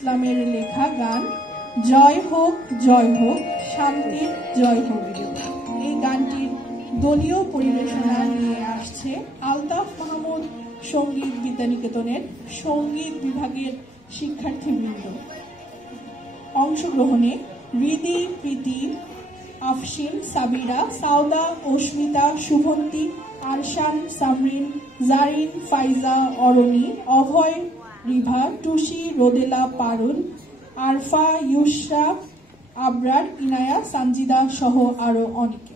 ইসলামের লেখা গান জয় হোক শান্তির জয় হোক। এই গানটির দলীয় পরিবেশনা নিয়ে আসছে আলতাফ মাহমুদ সঙ্গীত বিদ্যানিকেতনের সঙ্গীত বিভাগের শিক্ষার্থীবৃন্দ। অংশগ্রহণে রিদি, প্রীতি, আফশিন, সাবিরা, সাউদা, অস্মিতা, শুভন্তী, আরশান, সামরিন, জারিন, ফাইজা, অরণি, অভয়, রিভা, টুসি, রোদেলা, পারুল, আরফা, ইউসরা, আবরার, ইনায়া, সানজিদা সহ আরো অনেকে।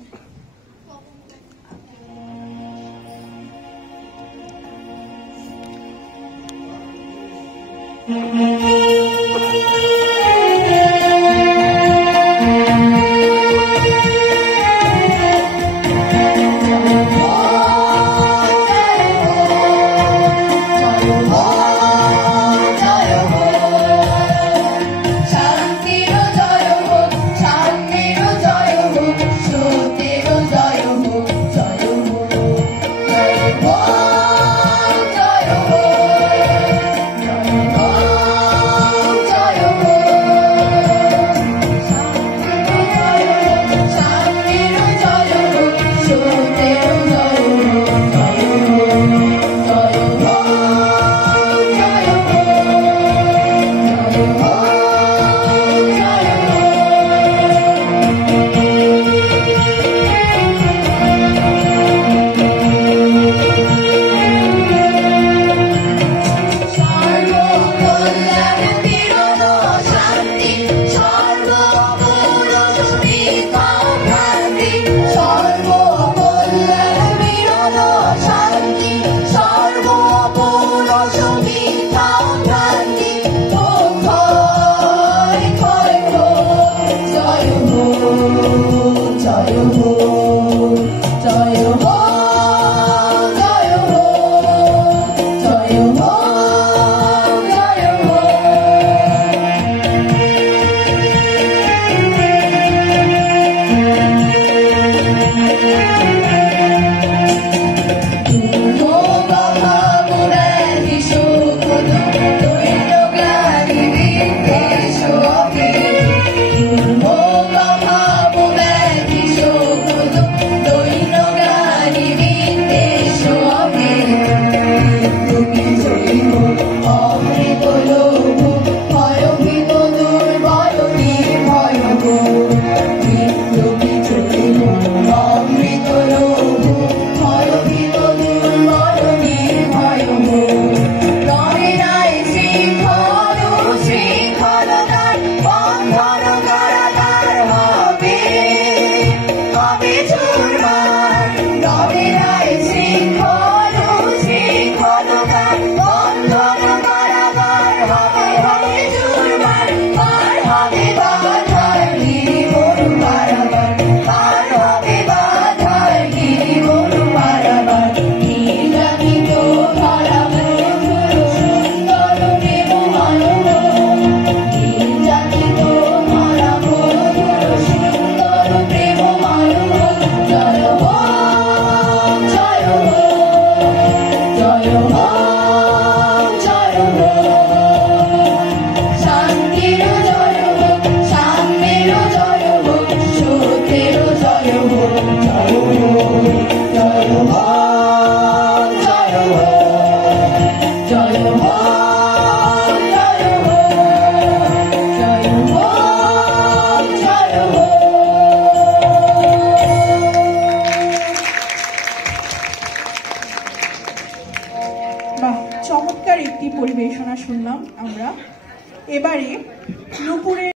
চমৎকার একটি পরিবেশনা শুনলাম আমরা। এবারে নুপুরের